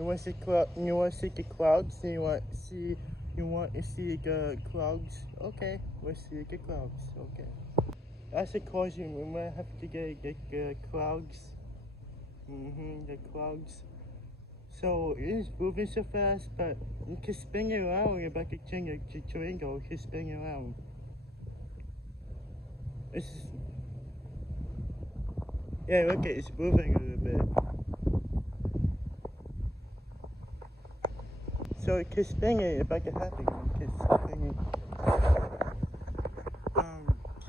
You want to see You want to see the clouds? You want to see? You want to see the clouds? Okay, let's see the clouds. Okay. That's a question. We might have to get the clouds. The clouds. So it's moving so fast, but you can spin it around. If I could change it to triangle, you can spin it around. It's Yeah, look, it's moving a little bit. So it can spin it if I can have it. It can spin it.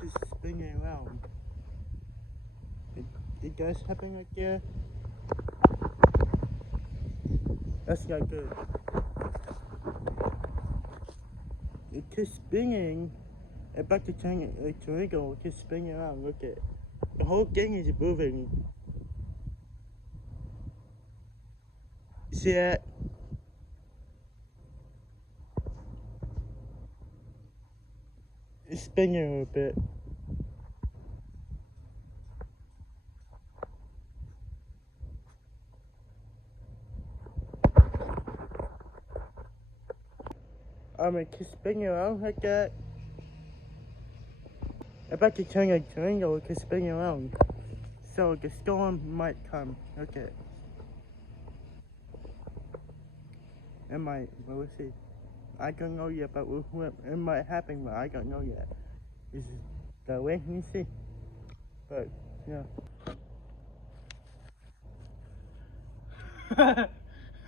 Just spin it around. It does happen like there. That's not good. It keeps spinning. If I could turn it like triangle, it can spin around. Look at the whole thing is moving. You see that? It's spinning a little bit. It can spin around like that. If I could turn a triangle, it can spin around. So the storm might come. Okay. It might. Well, we'll see. I don't know yet, but it might happen, but I don't know yet. This is the way we see. But, yeah.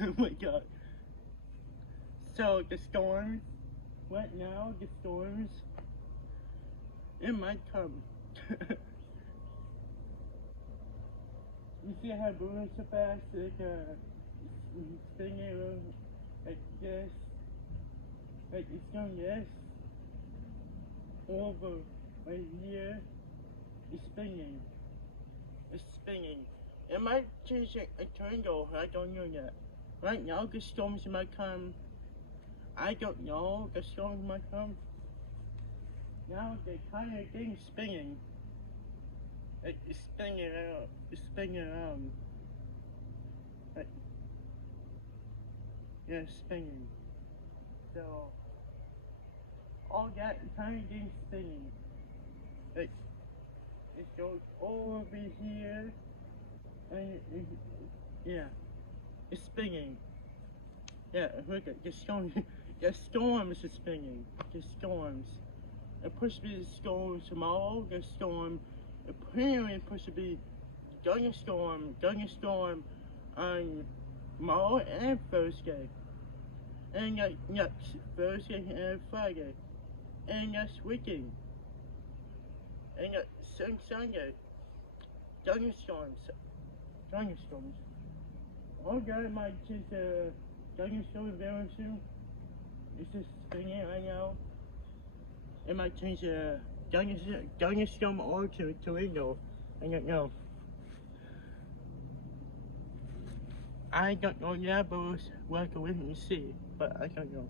Oh my god. So, the storms, right now, the storms, it might come. You see how it's moving so fast? Like, spinning around like this. Like, it's going this. Over right here. It's spinning. It's spinning. It might change a triangle. I don't know yet. Right now, the storms might come. I don't know. The storms might come. Now the entire thing's spinning. It's spinning around. It's spinning around. Like, yeah, it's spinning. So, all that entire thing's spinning. Like, it goes over here. And yeah, it's spinning. Yeah, look at the storm. The storms are spinning. The storms. It's supposed to be the storm tomorrow. The storm apparently supposed to be thunderstorm on tomorrow and Thursday. And next Thursday and Friday. And next weekend. And Sunday. Thunderstorms. Oh god, might just thunderstorm very soon. It's just spinning right now. It might change the thunderstorm or to tornado. I don't know. I don't know yet, but we'll have to wait and see. But I don't know.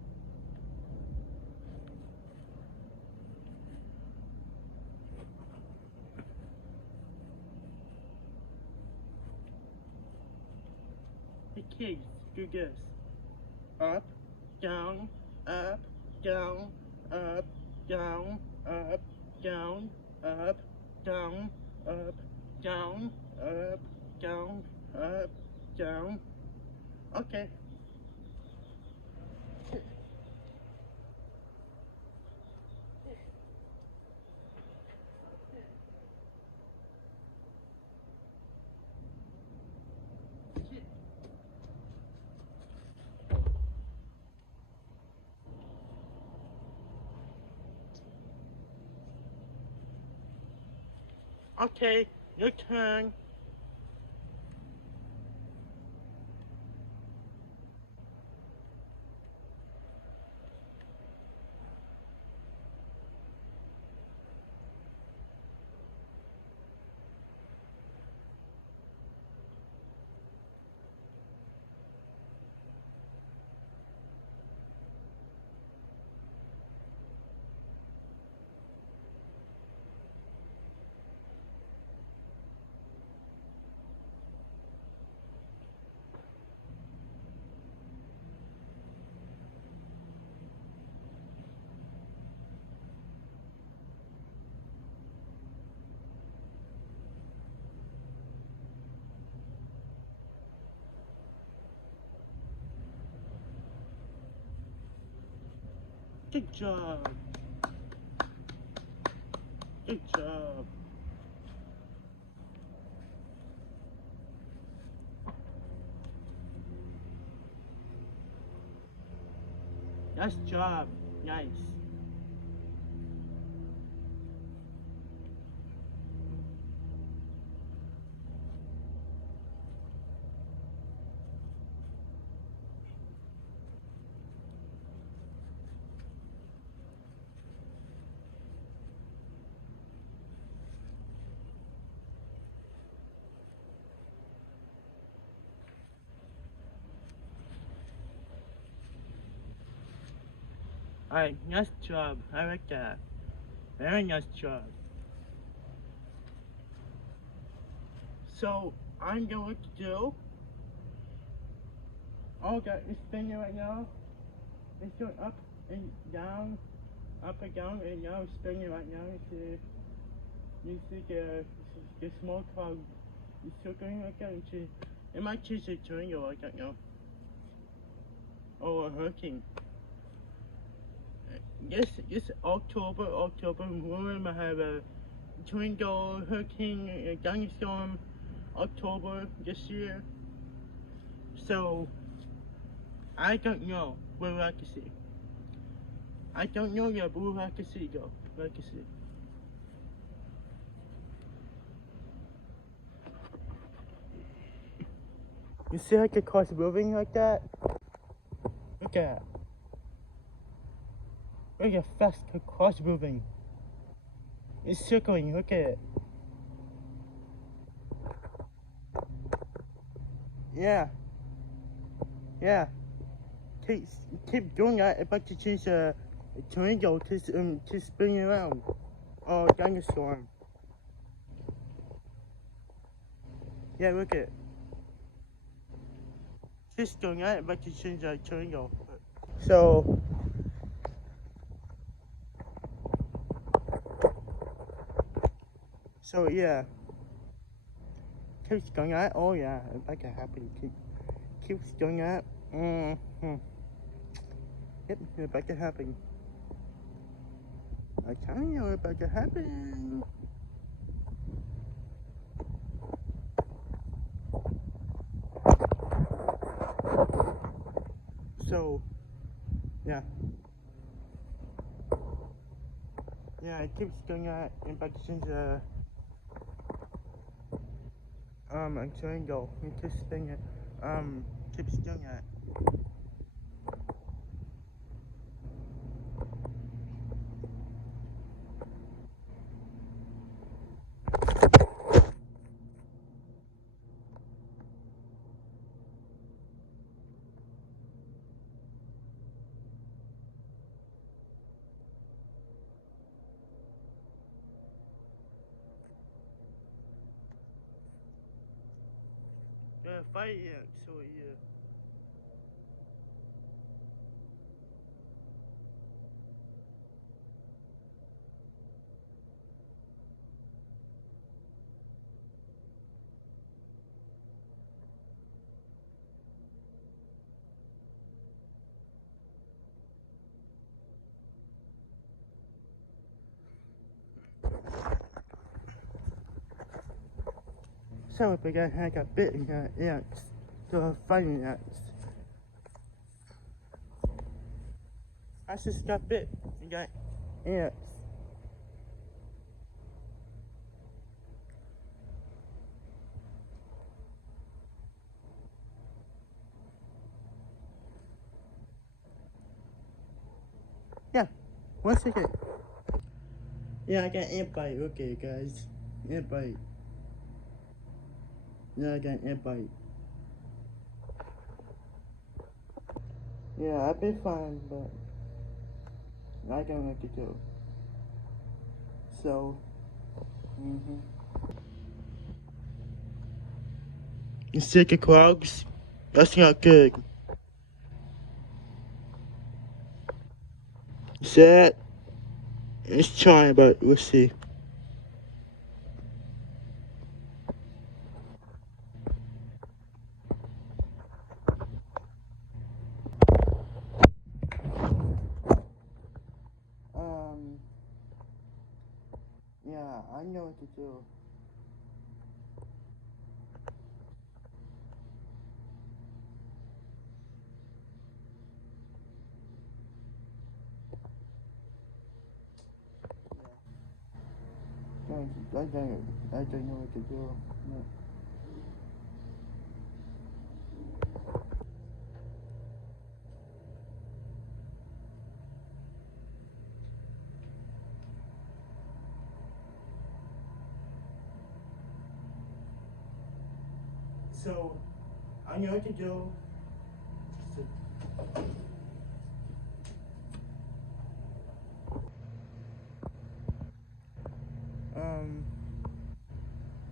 The kids do this. Up, down, up, down, up, down, up, down, up, down, up, down, up, down, up, down. Okay. Okay, your turn. Good job. Good job. Nice job. Nice. Alright, nice job. I like that. Very nice job. So, I'm going to do all that is spinning right now. It's going up and down, and now it's spinning right now. You see the small cloud is circling like that. It might chase a tornado, I don't know. Or a hurricane. This October, we're gonna have a tornado, hurricane, a thunderstorm, October this year. So, I don't know where I can see. I don't know yet, but we'll have to see though. We'll have to see. You see like the car's moving like that? Look at that. Look at how fast the car's moving. It's circling, look at it. Yeah. Yeah. Keep doing that if I could change the tornado to spin around. Or thunderstorm. Yeah, look at it. Just doing that if I could change the tornado. So yeah. Keeps going at. Oh yeah, if I can happen, keeps going at. Yep, if I can happen. I tell you if I can happen. So yeah. Yeah, it keeps going at if I can change the a triangle. It keeps spinning keeps doing it. Fireworks, so yeah. So if I got bit in the ants, so fighting ants. I just got bit and got ants. Yeah, 1 second. Yeah, I got ant bite. Okay, guys, ant bite. Yeah, I got ant bite. Yeah, I've been fine, but I don't know what to do. So, You sick of clogs? That's not good. Sad. It's trying, but we'll see. know what to do. I don't know what to do. No. So, I know what to do.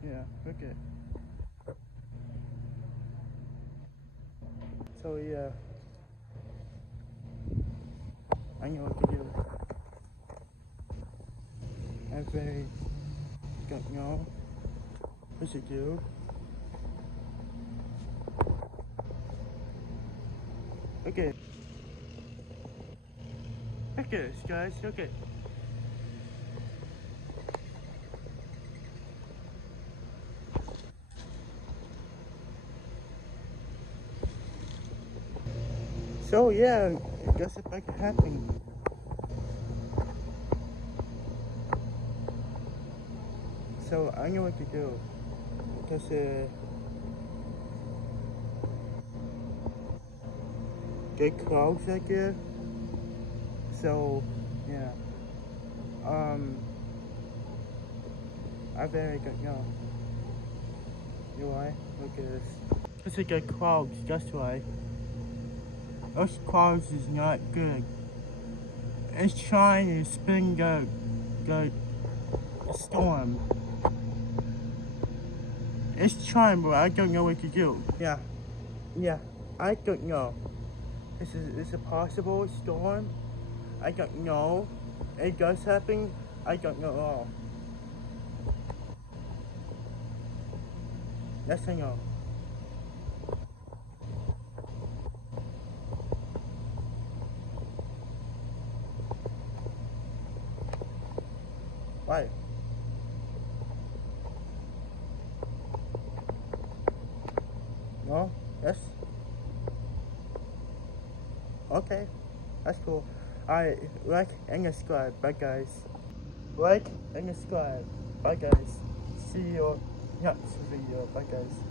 Yeah, okay. So, yeah. I know what to do. I very don't know what to do. Okay. Okay, guys, okay. So, yeah, I guess if I can happen. So, I know what to do. Because, get close, I guess. So, yeah. I very don't know. You know why? Look at this. It's like a clouds, that's why. Us clouds is not good. It's trying to spin the storm. It's trying, but I don't know what to do. Yeah. Yeah. I don't know. Is it possible storm? I don't know. It does happen. I don't know at all. Yes, I know. Why? No? Yes? Okay. That's cool. Alright, like and subscribe. Bye, guys. Like and subscribe. Bye, guys. See you next video. Bye, guys.